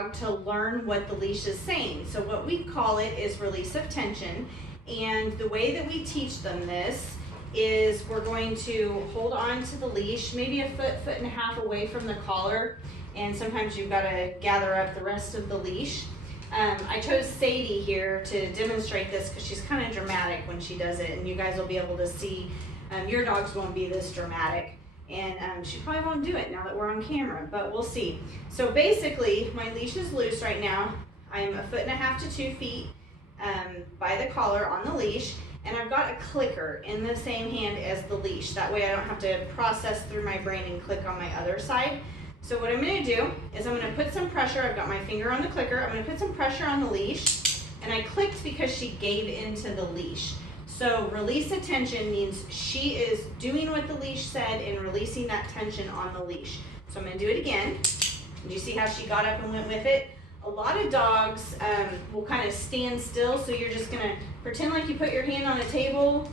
dog to learn what the leash is saying. So what we call it is release of tension. And the way that we teach them this is we're going to hold on to the leash, maybe a foot, foot and a half away from the collar. And sometimes you've got to gather up the rest of the leash. I chose Sadie here to demonstrate this because she's kind of dramatic when she does it, and you guys will be able to see your dogs won't be this dramatic, and she probably won't do it now that we're on camera, but we'll see. So basically, my leash is loose right now. I'm a foot and a half to 2 feet by the collar on the leash, and I've got a clicker in the same hand as the leash. That way I don't have to process through my brain and click on my other side. So what I'm going to do is I'm going to put some pressure. I've got my finger on the clicker. I'm going to put some pressure on the leash, and I clicked because she gave into the leash. So release of tension means she is doing what the leash said and releasing that tension on the leash. So I'm going to do it again. Did you see how she got up and went with it? A lot of dogs will kind of stand still, so you're just going to pretend like you put your hand on a table.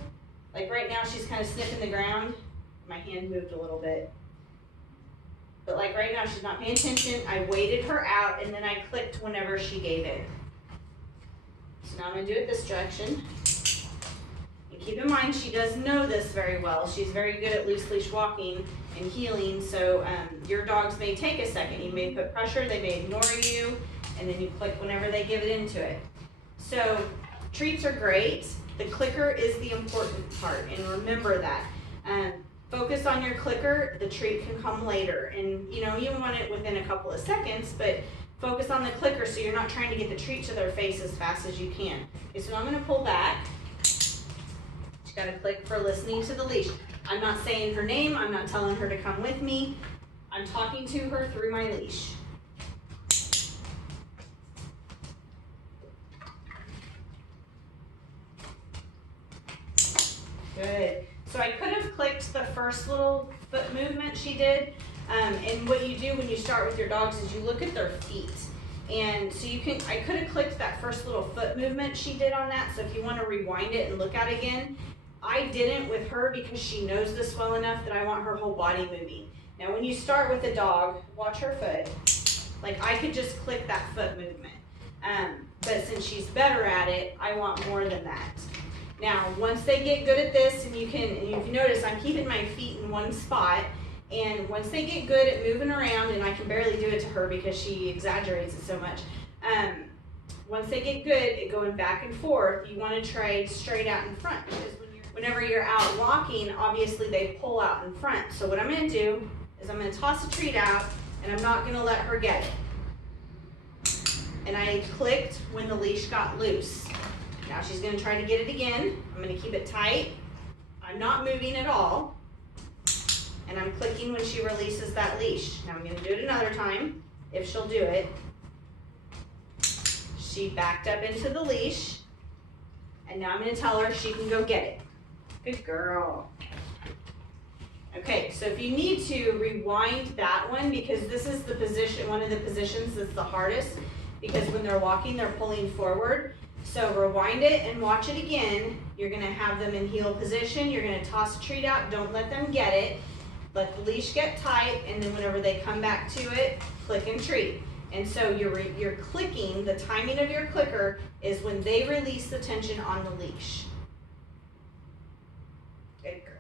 Like right now she's kind of sniffing the ground. My hand moved a little bit. But like right now, she's not paying attention. I waited her out, and then I clicked whenever she gave in. So now I'm gonna do it this direction. And keep in mind, she does know this very well. She's very good at loose leash walking and heeling, so your dogs may take a second. You may put pressure, they may ignore you, and then you click whenever they give it into it. So treats are great. The clicker is the important part, and remember that. Focus on your clicker, the treat can come later. And you know, you want it within a couple of seconds, but focus on the clicker so you're not trying to get the treat to their face as fast as you can. Okay, so I'm gonna pull back. She's gotta click for listening to the leash. I'm not saying her name, I'm not telling her to come with me. I'm talking to her through my leash. Good. So I could have clicked the first little foot movement she did, and what you do when you start with your dogs is you look at their feet. And so I could have clicked that first little foot movement she did on that, so if you want to rewind it and look at it again, I didn't with her because she knows this well enough that I want her whole body moving. Now when you start with a dog, watch her foot. Like I could just click that foot movement, but since she's better at it, I want more than that. Now, once they get good at this, and you notice I'm keeping my feet in one spot, and once they get good at moving around, and I can barely do it to her because she exaggerates it so much, once they get good at going back and forth, you want to try straight out in front, because whenever you're out walking, obviously they pull out in front. So what I'm going to do is I'm going to toss a treat out, and I'm not going to let her get it. And I clicked when the leash got loose. Now she's going to try to get it again. I'm going to keep it tight. I'm not moving at all. And I'm clicking when she releases that leash. Now I'm going to do it another time, if she'll do it. She backed up into the leash. And now I'm going to tell her she can go get it. Good girl. Okay, so if you need to rewind that one, because this is the position, one of the positions that's the hardest, because when they're walking, they're pulling forward. So rewind it and watch it again. You're gonna have them in heel position. You're gonna toss a treat out. Don't let them get it. Let the leash get tight, and then whenever they come back to it, click and treat. And so you're clicking, the timing of your clicker is when they release the tension on the leash. Good girl.